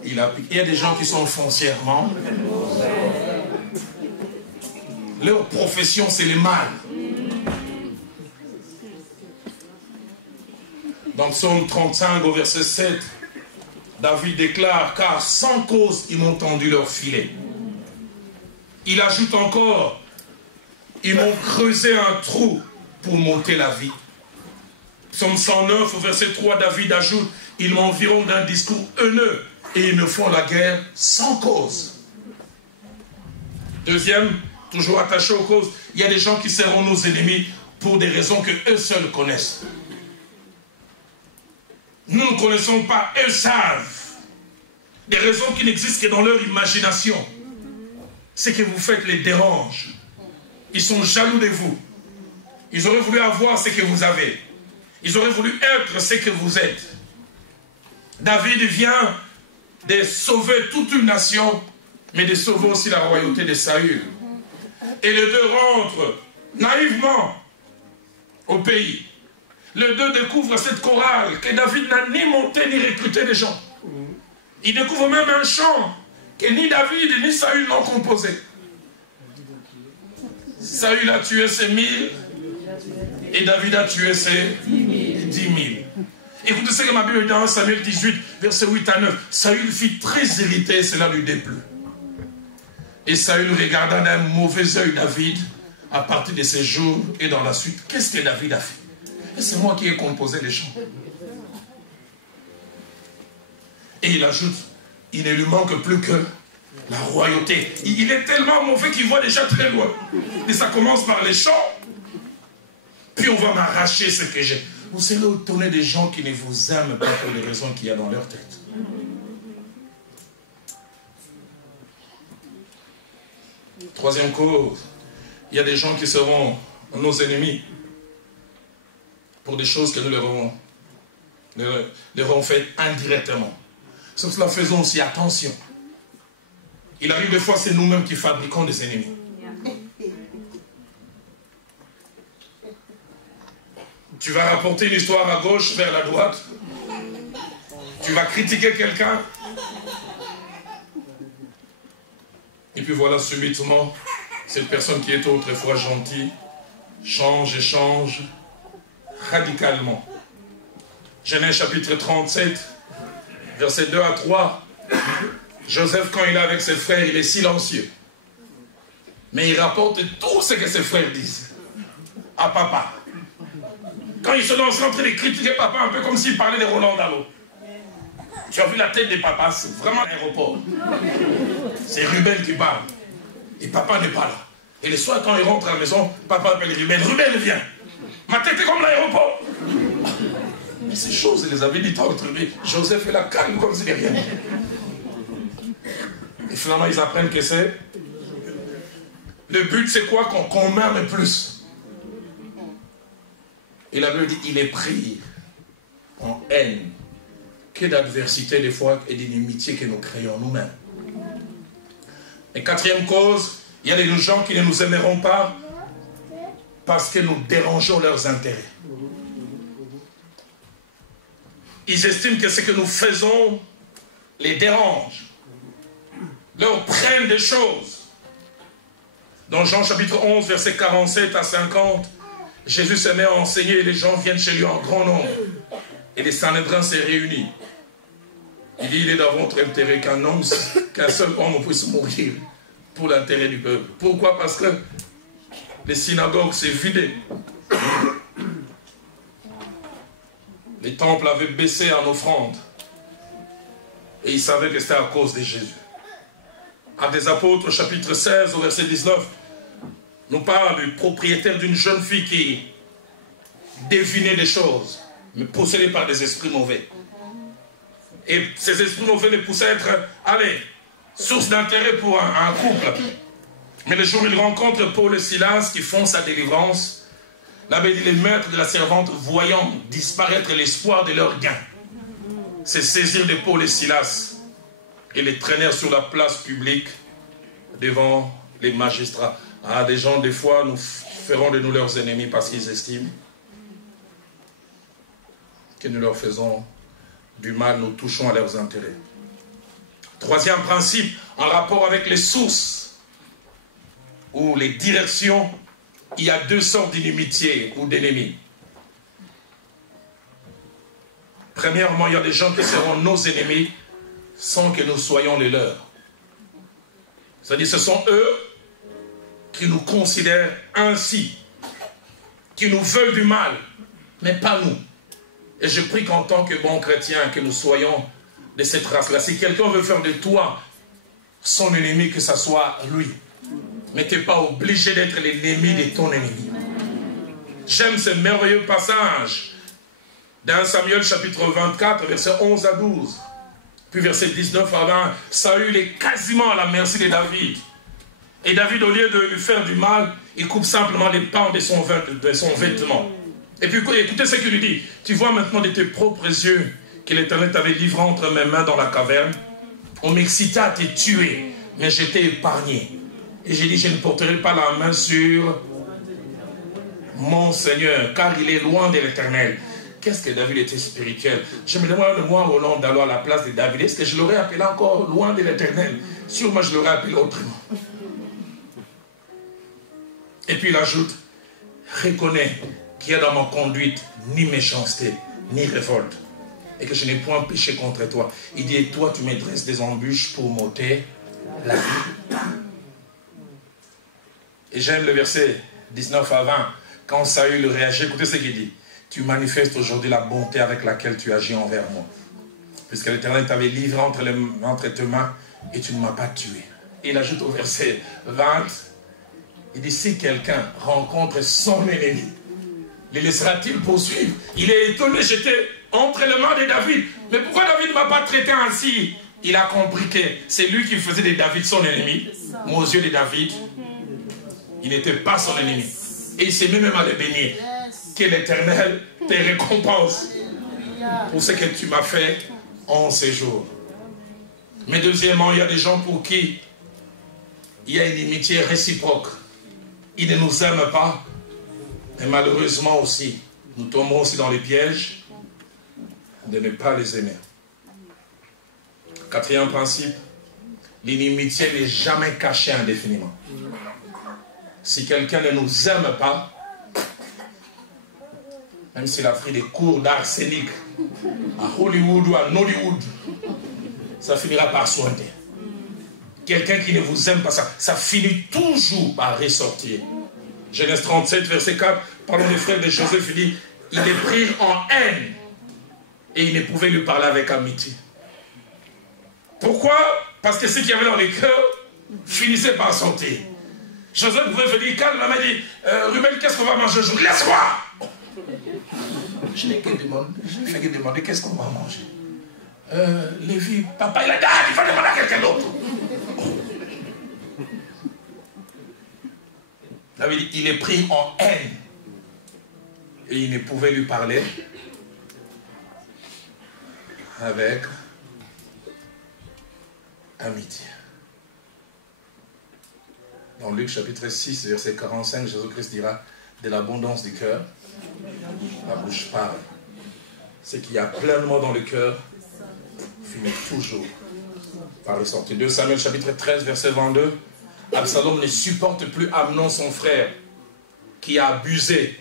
il a piqué. Il y a des gens qui sont foncièrement. Leur profession, c'est le mal. Dans Psaume 35, au verset 7, David déclare, car sans cause, ils m'ont tendu leur filet. Il ajoute encore, ils m'ont creusé un trou pour monter la vie. Psaume 109, au verset 3, David ajoute, ils m'environnent d'un discours haineux et ils me font la guerre sans cause. Deuxième, toujours attaché aux causes, il y a des gens qui seront nos ennemis pour des raisons que eux seuls connaissent. Nous ne connaissons pas, eux savent. Des raisons qui n'existent que dans leur imagination. Ce que vous faites les dérange. Ils sont jaloux de vous. Ils auraient voulu avoir ce que vous avez. Ils auraient voulu être ce que vous êtes. David vient de sauver toute une nation, mais de sauver aussi la royauté de Saül. Et les deux rentrent naïvement au pays. Les deux découvrent cette chorale que David n'a ni monté ni recruté des gens. Il découvre même un chant que ni David ni Saül n'ont composé. Saül a tué ses 1000 et David a tué ses 10 000. Écoutez ce que ma Bible dit dans Samuel 18, versets 8 à 9. Saül fut très irrité et cela lui déplut. Et Saül regarda d'un mauvais œil David à partir de ces jours et dans la suite. Qu'est-ce que David a fait? Et c'est moi qui ai composé les chants. Et il ajoute, il ne lui manque plus que la royauté. Il est tellement mauvais qu'il voit déjà très loin. Et ça commence par les chants, puis on va m'arracher ce que j'ai. Vous serez étonné des gens qui ne vous aiment pas pour les raisons qu'il y a dans leur tête. Troisième cause, il y a des gens qui seront nos ennemis pour des choses que nous leur avons faites indirectement. Sauf cela, faisons aussi attention. Il arrive des fois, c'est nous-mêmes qui fabriquons des ennemis. Tu vas rapporter une histoire à gauche vers la droite. Tu vas critiquer quelqu'un. Et puis voilà, subitement, cette personne qui était autrefois gentille change radicalement. Genèse chapitre 37, versets 2 à 3. Joseph, quand il est avec ses frères, il est silencieux. Mais il rapporte tout ce que ses frères disent à papa. Quand il se lance en train de critiquer papa, un peu comme s'il parlait de Roland Dallot. Tu as vu la tête des papas, c'est vraiment un aéroport. C'est Ruben qui parle. Et papa n'est pas là. Et le soir, quand il rentre à la maison, papa appelle Ruben. Ruben, viens. Ma tête est comme l'aéroport. Mais ces choses, il les avait dites entre lui. Joseph est la calme comme si de rien. Et finalement, ils apprennent que c'est... Le but, c'est quoi? Qu'on m'aime plus. Et la Bible dit, il est pris en haine. Que d'adversité des fois et d'inimitié que nous créons nous-mêmes. Et quatrième cause, il y a des gens qui ne nous aimeront pas parce que nous dérangeons leurs intérêts. Ils estiment que ce que nous faisons les dérange. Leur prennent des choses. Dans Jean chapitre 11, versets 47 à 50, Jésus se met à enseigner et les gens viennent chez lui en grand nombre. Et les Sanhédrins se réunissent. Il dit, il est dans votre intérêt qu'un seul homme puisse mourir pour l'intérêt du peuple. Pourquoi? Parce que les synagogues s'est vidées. Les temples avaient baissé en offrande. Et ils savaient que c'était à cause de Jésus. Actes des Apôtres, chapitre 16, au verset 19, nous parle du propriétaire d'une jeune fille qui devinait des choses, mais possédée par des esprits mauvais. Et ces esprits mauvais les poussaient à être, source d'intérêt pour un couple. Mais le jour où il rencontre Paul et Silas qui font sa délivrance, la Bible dit, les maîtres de la servante, voyant disparaître l'espoir de leur gain, se saisirent de Paul et Silas et les traînèrent sur la place publique devant les magistrats. Ah, des gens, des fois, nous ferons de nous leurs ennemis parce qu'ils estiment que nous leur faisons du mal, nous touchons à leurs intérêts. Troisième principe, en rapport avec les sources ou les directions, il y a deux sortes d'inimitié ou d'ennemis. Premièrement, il y a des gens qui seront nos ennemis sans que nous soyons les leurs. C'est-à-dire ce sont eux qui nous considèrent ainsi, qui nous veulent du mal, mais pas nous. Et je prie qu'en tant que bons chrétiens, que nous soyons de cette race-là. Si quelqu'un veut faire de toi son ennemi, que ce soit lui. Mais tu n'es pas obligé d'être l'ennemi de ton ennemi. J'aime ce merveilleux passage dans Samuel chapitre 24, versets 11 à 12. Puis verset 19 à 20, Saül est quasiment à la merci de David. Et David, au lieu de lui faire du mal, il coupe simplement les pans de son vêtement. Et puis écoutez ce qu'il lui dit. Tu vois maintenant de tes propres yeux que l'Éternel t'avait livré entre mes mains dans la caverne. On m'excitait à te tuer, mais je t'ai épargné. Et j'ai dit, je ne porterai pas la main sur mon Seigneur, car il est loin de l'Éternel. Qu'est-ce que David était spirituel? Je me demande, moi, au long d'aller à la place de David, est-ce que je l'aurais appelé encore loin de l'Éternel? Sûrement, je l'aurais appelé autrement. Et puis il ajoute, reconnais qu'il y a dans ma conduite ni méchanceté, ni révolte, et que je n'ai point péché contre toi. Il dit, et toi, tu me dresses des embûches pour m'ôter la vie. Et j'aime le verset 19 à 20, quand Saül réagit, écoutez ce qu'il dit. Tu manifestes aujourd'hui la bonté avec laquelle tu agis envers moi. Puisque l'Éternel t'avait livré entre tes mains et tu ne m'as pas tué. Et il ajoute au verset 20, il dit, si quelqu'un rencontre son ennemi, le laissera-t-il poursuivre? Il est étonné, j'étais entre les mains de David. Mais pourquoi David ne m'a pas traité ainsi? Il a compris que c'est lui qui faisait de David son ennemi. Moi, aux yeux de David, il n'était pas son ennemi. Et il s'est mis même à le bénir. Que l'Éternel te récompense pour ce que tu m'as fait en ces jours. Mais deuxièmement, il y a des gens pour qui il y a une inimitié réciproque. Ils ne nous aiment pas, mais malheureusement aussi, nous tombons aussi dans les pièges de ne pas les aimer. Quatrième principe, l'inimitié n'est jamais cachée indéfiniment. Si quelqu'un ne nous aime pas, même s'il a pris des cours d'arsenic à Hollywood ou à Nollywood, ça finira par soigner. Quelqu'un qui ne vous aime pas, ça finit toujours par ressortir. Genèse 37, verset 4, parlons des frères de Joseph, il dit, il est pris en haine et il ne pouvait lui parler avec amitié. Pourquoi? Parce que ce qu'il y avait dans les cœurs finissait par sortir. Joseph pouvait venir calme, il m'a dit, Ruben, qu'est-ce qu'on va manger aujourd'hui? Laisse-moi! Je n'ai fait que demander qu'est-ce qu'on va manger. Lévi, papa, il a dit, il faut demander à quelqu'un d'autre. David, il est pris en haine. Et il ne pouvait lui parler avec amitié. Dans Luc chapitre 6, verset 45, Jésus-Christ dira, de l'abondance du cœur, la bouche parle. Ce qu'il y a pleinement dans le cœur finit toujours par ressortir. 2 Samuel chapitre 13, verset 22, Absalom ne supporte plus Amnon, son frère, qui a abusé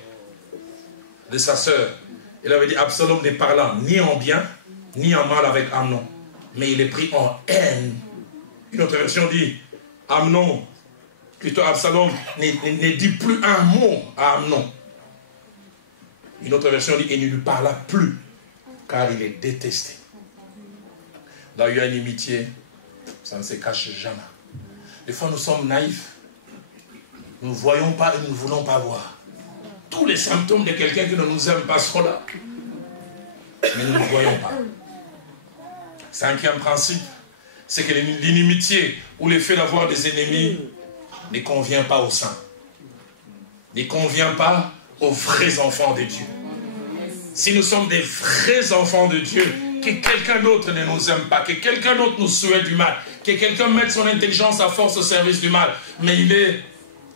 de sa sœur. Il avait dit, Absalom ne parlant ni en bien, ni en mal avec Amnon, mais il est pris en haine. Une autre version dit, Amnon, plutôt Absalom, ne dit plus un mot à Amnon. Une autre version dit, il ne lui parla plus, car il est détesté. D'ailleurs, une inimitié, ça ne se cache jamais. Des fois, nous sommes naïfs. Nous ne voyons pas et nous ne voulons pas voir. Tous les symptômes de quelqu'un qui ne nous aime pas sont là. Mais nous ne voyons pas. Cinquième principe, c'est que l'inimitié ou le fait d'avoir des ennemis ne convient pas aux saints. Ne convient pas aux vrais enfants de Dieu. Si nous sommes des vrais enfants de Dieu, que quelqu'un d'autre ne nous aime pas, que quelqu'un d'autre nous souhaite du mal, que quelqu'un mette son intelligence à force au service du mal, mais il est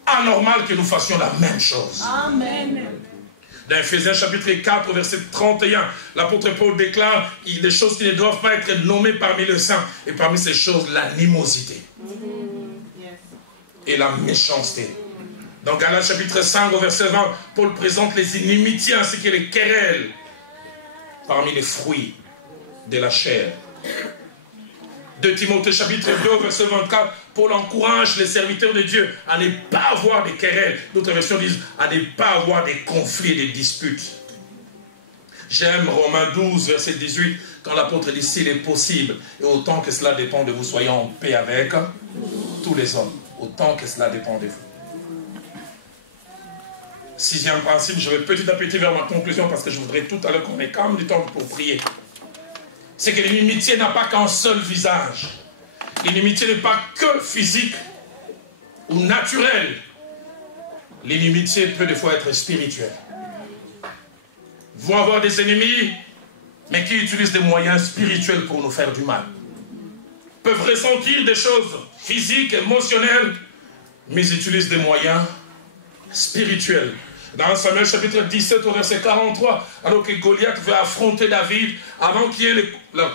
anormal que nous fassions la même chose. Amen. Dans Ephésiens chapitre 4, verset 31, l'apôtre Paul déclare des choses qui ne doivent pas être nommées parmi les saints. Et parmi ces choses, l'animosité et la méchanceté. Dans Galates chapitre 5, verset 20, Paul présente les inimitiés ainsi que les querelles parmi les fruits de la chair. De Timothée chapitre 2, verset 24, Paul encourage les serviteurs de Dieu à ne pas avoir de querelles. D'autres versions disent à ne pas avoir des conflits et des disputes. J'aime Romains 12, verset 18, quand l'apôtre dit s'il est possible, et autant que cela dépend de vous, soyez en paix avec tous les hommes. Autant que cela dépend de vous. Sixième principe, je vais petit à petit vers ma conclusion parce que je voudrais tout à l'heure qu'on ait quand même du temps pour prier. C'est que l'inimitié n'a pas qu'un seul visage. L'inimitié n'est pas que physique ou naturelle. L'inimitié peut des fois être spirituelle. Vous vont avoir des ennemis, mais qui utilisent des moyens spirituels pour nous faire du mal. Peuvent ressentir des choses physiques, émotionnelles, mais ils utilisent des moyens spirituels. Dans Samuel chapitre 17 au verset 43, alors que Goliath veut affronter David, avant qu'il y ait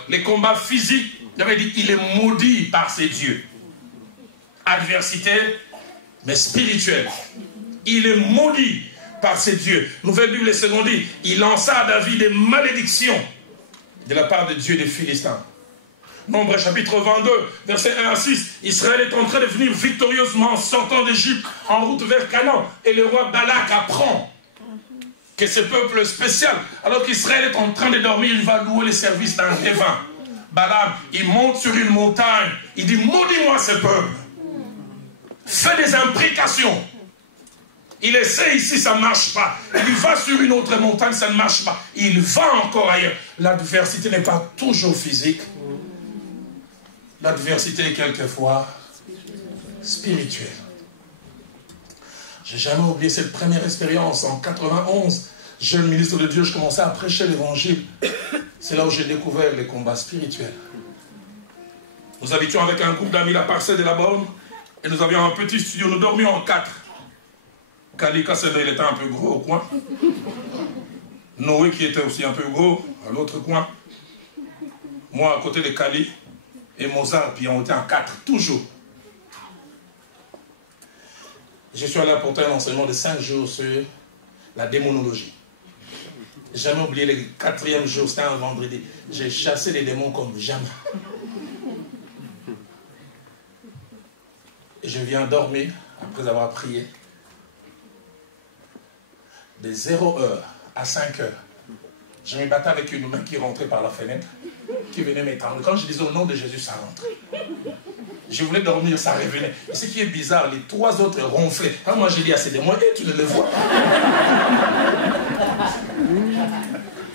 les combats physiques, il avait dit il est maudit par ses dieux. Adversité, mais spirituelle. Il est maudit par ses dieux. Nouvelle Bible seconde dit, il lança à David des malédictions de la part de Dieu des Philistins. Nombre chapitre 22, verset 1 à 6, Israël est en train de venir victorieusement en sortant d'Égypte en route vers Canaan. Et le roi Balak apprend que ce peuple spécial, alors qu'Israël est en train de dormir, il va louer les services d'un devin. Balaam, il monte sur une montagne, il dit maudis-moi ce peuple. Fais des imprécations. Il essaie ici, ça ne marche pas. Il va sur une autre montagne, ça ne marche pas. Il va encore ailleurs. L'adversité n'est pas toujours physique. L'adversité est quelquefois spirituelle. Je n'ai jamais oublié cette première expérience. En 91, jeune ministre de Dieu, je commençais à prêcher l'évangile. C'est là où j'ai découvert les combats spirituels. Nous habitions avec un groupe d'amis la parcelle de la borne et nous avions un petit studio. Nous dormions en 4. Kalika, il était un peu gros au coin. Noé qui était aussi un peu gros à l'autre coin. Moi à côté de Kali. Et Mozart, puis on était en 4, toujours. Je suis allé apporter un enseignement de 5 jours sur la démonologie. J'ai jamais oublié le 4e jour, c'était un vendredi. J'ai chassé les démons comme jamais. Et je viens dormir, après avoir prié, de 0h à 5h. Je me battais avec une main qui rentrait par la fenêtre, qui venait m'étrangler. Quand je disais au nom de Jésus, ça rentrait. Je voulais dormir, ça revenait. Et ce qui est bizarre, les 3 autres ronflaient. Alors moi j'ai dit à ces démons, tu ne le vois pas.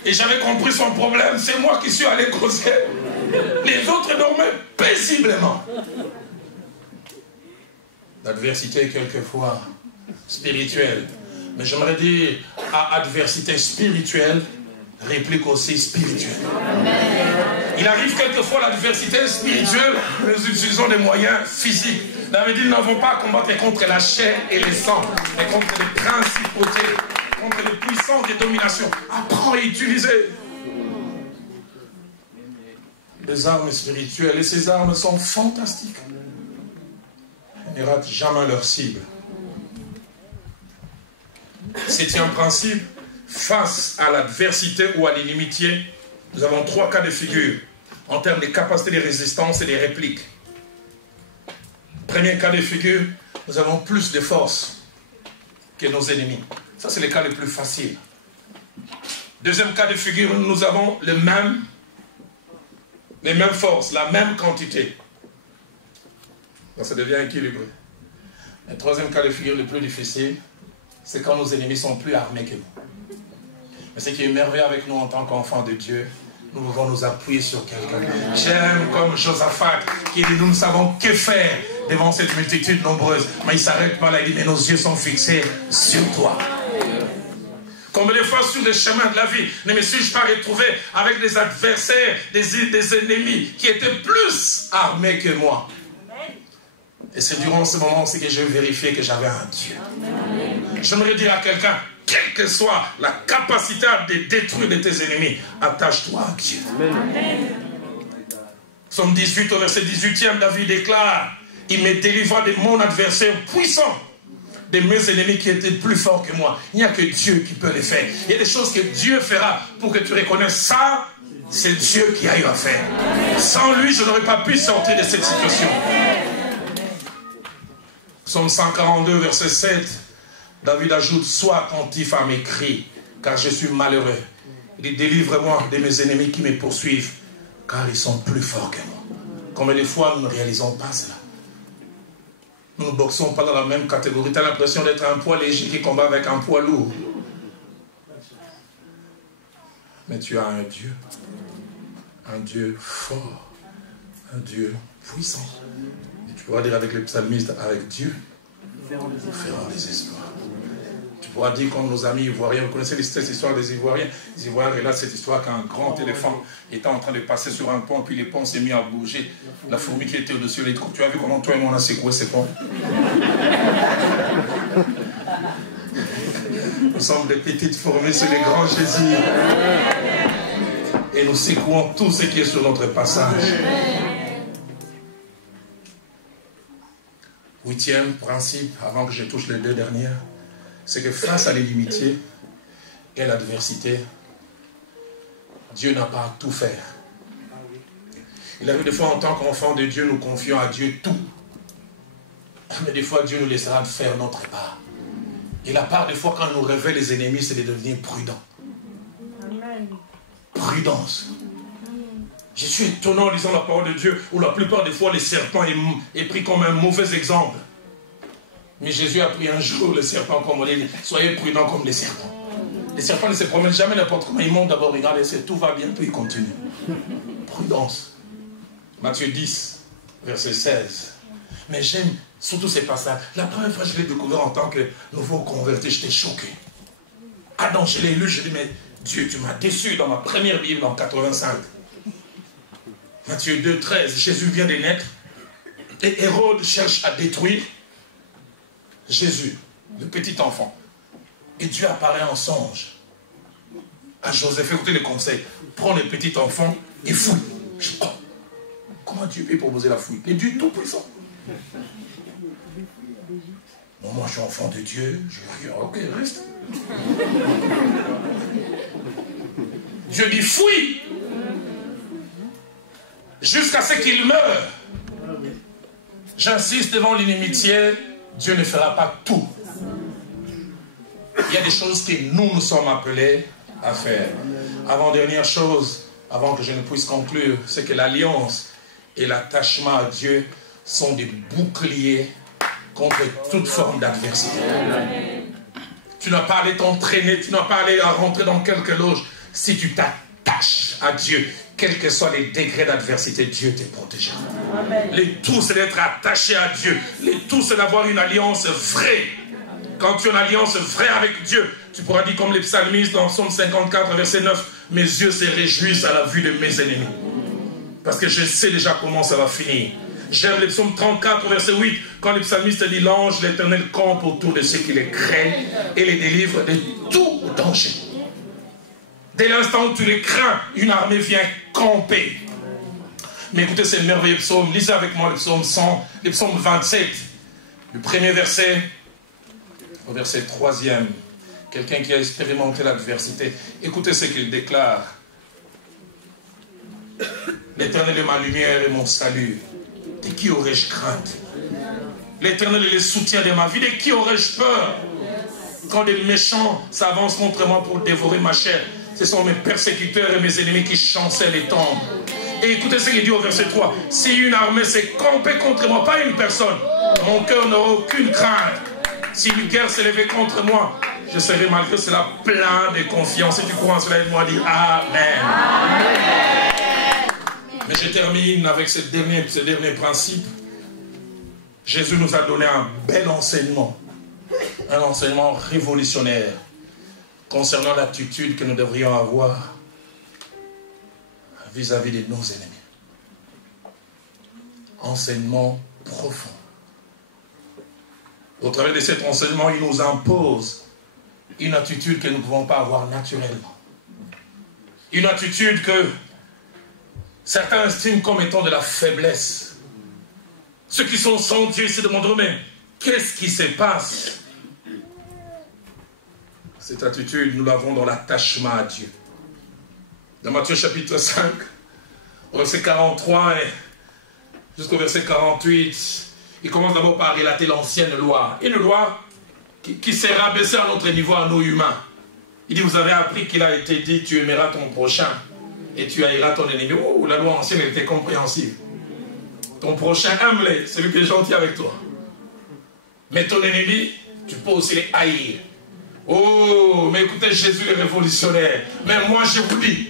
Et j'avais compris son problème, c'est moi qui suis allé causer. Les autres dormaient paisiblement. L'adversité est quelquefois spirituelle. Mais j'aimerais dire, à adversité spirituelle, réplique aussi spirituelle. Il arrive quelquefois l'adversité spirituelle, nous utilisons des moyens physiques. David dit, nous n'avons pas à combattre contre la chair et les sangs, mais contre les principautés, contre les puissances des dominations. Apprends à utiliser les armes spirituelles. Et ces armes sont fantastiques. Elles ne ratent jamais leur cible. 7e principe, face à l'adversité ou à l'inimitié, nous avons 3 cas de figure en termes de capacité de résistance et de répliques. Premier cas de figure, nous avons plus de force que nos ennemis. Ça, c'est le cas le plus facile. Deuxième cas de figure, nous avons les mêmes forces, la même quantité. Donc ça devient équilibré. Le troisième cas de figure le plus difficile, c'est quand nos ennemis sont plus armés que nous. Mais ce qui est merveilleux avec nous en tant qu'enfants de Dieu, nous pouvons nous appuyer sur quelqu'un. J'aime comme Josaphat qui dit, nous ne savons que faire devant cette multitude nombreuse. Mais il ne s'arrête pas là, il dit, mais nos yeux sont fixés sur toi. Combien de fois sur le chemin de la vie ne me suis-je pas retrouvé avec des adversaires, des ennemis qui étaient plus armés que moi? Et c'est durant ce moment aussi que j'ai vérifié que j'avais un Dieu. J'aimerais dire à quelqu'un, quelle que soit la capacité de détruire de tes ennemis, attache-toi à Dieu. Psaume 18 au verset 18e, David déclare, il me délivra de mon adversaire puissant, de mes ennemis qui étaient plus forts que moi. Il n'y a que Dieu qui peut les faire. Il y a des choses que Dieu fera pour que tu reconnaisses ça, c'est Dieu qui a eu à faire. Sans lui, je n'aurais pas pu sortir de cette situation. Psaume 142, verset 7, David ajoute, sois attentif à mes cris, car je suis malheureux. Il dit, délivre-moi de mes ennemis qui me poursuivent, car ils sont plus forts que moi. Combien de fois nous ne réalisons pas cela? Nous ne boxons pas dans la même catégorie. Tu as l'impression d'être un poids léger qui combat avec un poids lourd. Mais tu as un Dieu fort, un Dieu puissant. Et tu pourras dire avec les psalmistes, avec Dieu, nous ferons des espoirs. Tu pourras dire comme nos amis ivoiriens, vous connaissez cette histoire des Ivoiriens. Les Ivoiriens relatent cette histoire qu'un grand éléphant était en train de passer sur un pont, puis le pont s'est mis à bouger. La fourmi qui était au-dessus, les troupes. Tu as vu comment toi et moi on a secoué ces ponts? Nous sommes des petites fourmis sur les grands Jésus. Et nous secouons tout ce qui est sur notre passage. 8e principe, avant que je touche les 2 dernières, c'est que face à l'inimitié et l'adversité, Dieu n'a pas à tout faire. Il arrive des fois en tant qu'enfant de Dieu, nous confions à Dieu tout. Mais des fois, Dieu nous laissera faire notre part. Et la part des fois, quand on nous révèle les ennemis, c'est de devenir prudent. Prudence. Je suis étonnant en lisant la parole de Dieu, où la plupart des fois, les serpents est pris comme un mauvais exemple. Mais Jésus a pris un jour le serpent comme on dit, soyez prudents comme les serpents. Les serpents ne se promènent jamais n'importe comment. Ils montent d'abord, regardez, tout va bien, puis ils continuent. Prudence. Matthieu 10, verset 16. Mais j'aime surtout ces passages. La première fois que je l'ai découvert en tant que nouveau converti, j'étais choqué. Adam, je l'ai lu, je dis, mais Dieu, tu m'as déçu dans ma première Bible en 85. Matthieu 2, 13, Jésus vient de naître et Hérode cherche à détruire Jésus, le petit enfant. Et Dieu apparaît en songe à Joseph. Écoutez le conseil, prends le petit enfant et fouille. Oh, comment Dieu peut proposer la fouille? Et Dieu est tout puissant. Bon, moi je suis enfant de Dieu, je dis ok, reste. Dieu dit fouille jusqu'à ce qu'il meure. J'insiste, devant l'inimitié, Dieu ne fera pas tout. Il y a des choses que nous sommes appelés à faire. Avant-dernière chose, avant que je ne puisse conclure, c'est que l'alliance et l'attachement à Dieu sont des boucliers contre toute forme d'adversité. Tu n'as pas à aller t'entraîner, tu n'as pas à aller à rentrer dans quelque loge. Si tu t'attaches à Dieu, quels que soient les degrés d'adversité, Dieu te protégera. Les tout, c'est d'être attaché à Dieu. Les tout, c'est d'avoir une alliance vraie. Quand tu as une alliance vraie avec Dieu, tu pourras dire comme les psalmistes dans Psaume 54, verset 9, mes yeux se réjouissent à la vue de mes ennemis. Parce que je sais déjà comment ça va finir. J'aime le psaume 34, verset 8, quand le psalmiste dit, l'ange de l'Éternel campe autour de ceux qui les craignent et les délivre de tout danger. Dès l'instant où tu les crains, une armée vient camper. Mais écoutez ces merveilleux psaumes. Lisez avec moi le psaume 100, le psaume 27, le premier verset, au verset 3e. Quelqu'un qui a expérimenté l'adversité. Écoutez ce qu'il déclare. L'Éternel est ma lumière et mon salut. De qui aurais-je crainte? L'Éternel est le soutien de ma vie. De qui aurais-je peur? Quand des méchants s'avancent contre moi pour dévorer ma chair, ce sont mes persécuteurs et mes ennemis qui chancellent et tombent. Et écoutez ce qu'il dit au verset 3. Si une armée s'est campée contre moi, pas une personne, mon cœur n'aura aucune crainte. Si une guerre s'est levée contre moi, je serai malgré cela plein de confiance. Si tu crois en cela, aide-moi à dire Amen. Amen. Mais je termine avec ce dernier principe. Jésus nous a donné un bel enseignement. Un enseignement révolutionnaire concernant l'attitude que nous devrions avoir vis-à-vis de nos ennemis. Enseignement profond. Au travers de cet enseignement, il nous impose une attitude que nous ne pouvons pas avoir naturellement. Une attitude que certains estiment comme étant de la faiblesse. Ceux qui sont sans Dieu se demanderont, mais qu'est-ce qui se passe? Cette attitude, nous l'avons dans l'attachement à Dieu. Dans Matthieu chapitre 5, au verset 43 et jusqu'au verset 48, il commence d'abord par relater l'ancienne loi. Une loi qui s'est rabaissée à notre niveau, à nous humains. Il dit, vous avez appris qu'il a été dit, tu aimeras ton prochain et tu haïras ton ennemi. Oh, la loi ancienne était compréhensible. Ton prochain, aime-le, celui qui est gentil avec toi. Mais ton ennemi, tu peux aussi les haïr. Oh, mais écoutez, Jésus est révolutionnaire. Mais moi, je vous dis,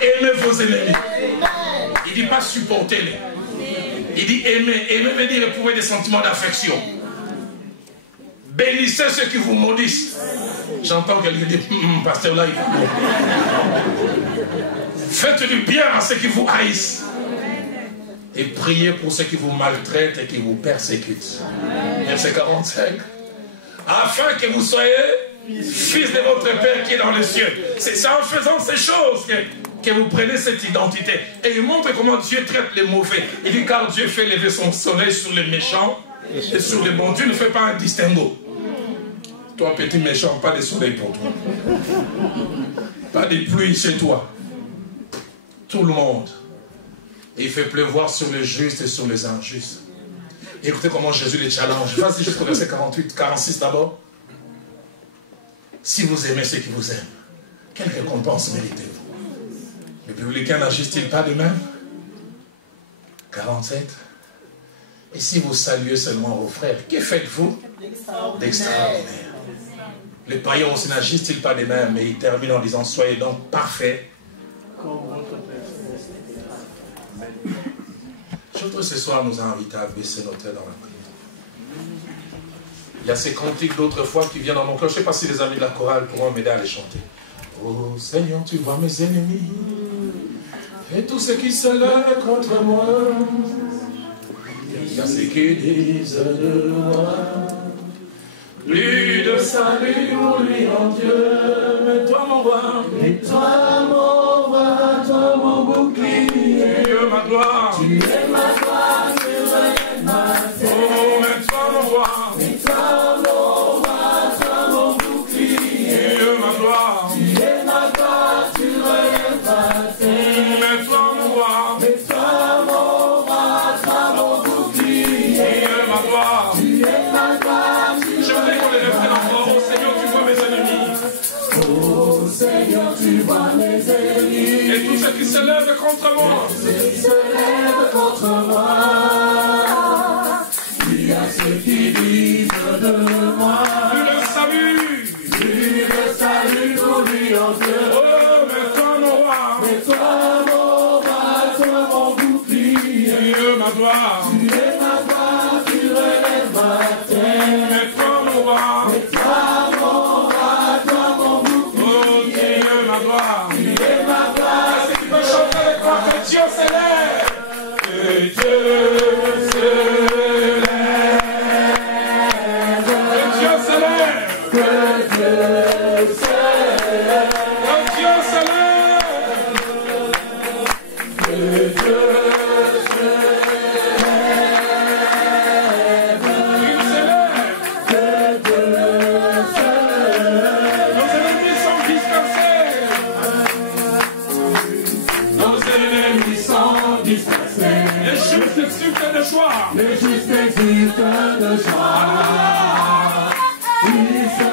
aimez vos ennemis. Il ne dit pas supportez-les. Il dit aimer. Aimer veut dire éprouver des sentiments d'affection. Bénissez ceux qui vous maudissent. J'entends quelqu'un dire, pasteur là, il faut. Faites du bien à ceux qui vous haïssent. Et priez pour ceux qui vous maltraitent et qui vous persécutent. Verset 45. Afin que vous soyez fils de votre Père qui est dans les cieux. C'est en faisant ces choses que vous prenez cette identité. Et il montre comment Dieu traite les mauvais. Il dit car Dieu fait lever son soleil sur les méchants et sur les bons. Dieu ne fait pas un distinguo. Toi petit méchant, pas de soleil pour toi. Pas de pluie chez toi. Tout le monde. Et il fait pleuvoir sur les justes et sur les injustes. Et écoutez comment Jésus les challenge. Vas-y jusqu'au verset 48, 46 d'abord. Si vous aimez ceux qui vous aiment, quelle récompense méritez-vous? Les publicains n'agissent-ils pas de même? 47. Et si vous saluez seulement vos frères, que faites-vous d'extraordinaire? Les païens aussi n'agissent-ils pas de même? Mais ils terminent en disant, soyez donc parfaits. J'aimerais ce soir nous a invités à baisser nos têtes dans la prière. Il y a ces cantiques d'autrefois qui viennent dans mon cœur. Je ne sais pas si les amis de la chorale pourront m'aider à les chanter. Oh Seigneur, tu vois mes ennemis et tous ceux qui se lèvent contre moi. Il y a ceux qui disent de moi. Plus de salut pour lui en Dieu. Mais toi mon roi, mais toi mon roi, toi mon bouclier. Tu es ma gloire, tu es ma gloire, tu es ma terre. Oh, mais toi mon roi, mais toi mon roi, toi mon bouclier. Tu es ma gloire, tu es ma gloire, tu es ma terre. Mais toi mon roi, mais toi mon roi, toi mon bouclier. Tu es ma gloire, tu es ma gloire. Je voudrais qu'on les refrains encore. Oh Seigneur, tu vois mes ennemis. Oh Seigneur, tu vois mes ennemis. Et tous ceux qui se lèvent contre moi. Ceux qui se lèvent contre moi. en Dieu. Oh, mais toi mon roi. Mais toi mon roi, toi mon bouclier. Tu es ma gloire. Tu es ma gloire, tu relèves ma terre. Mais toi mon roi. Mais toi mon roi, toi mon bouclier. Oh, tu es ma gloire. Tu es ma gloire. Est-ce que tu peux chanter avec moi que Dieu s'élève? Que Dieu s'élève. Que Dieu s'élève. Que Dieu s'élève. Que Dieu s'élève. Que Dieu Il s'élève. Que Dieu s'élève. Nos ennemis sont dispersés. Nos ennemis sont dispersés. Les justes exultent de joie. Les justes exultent de joie. Ils se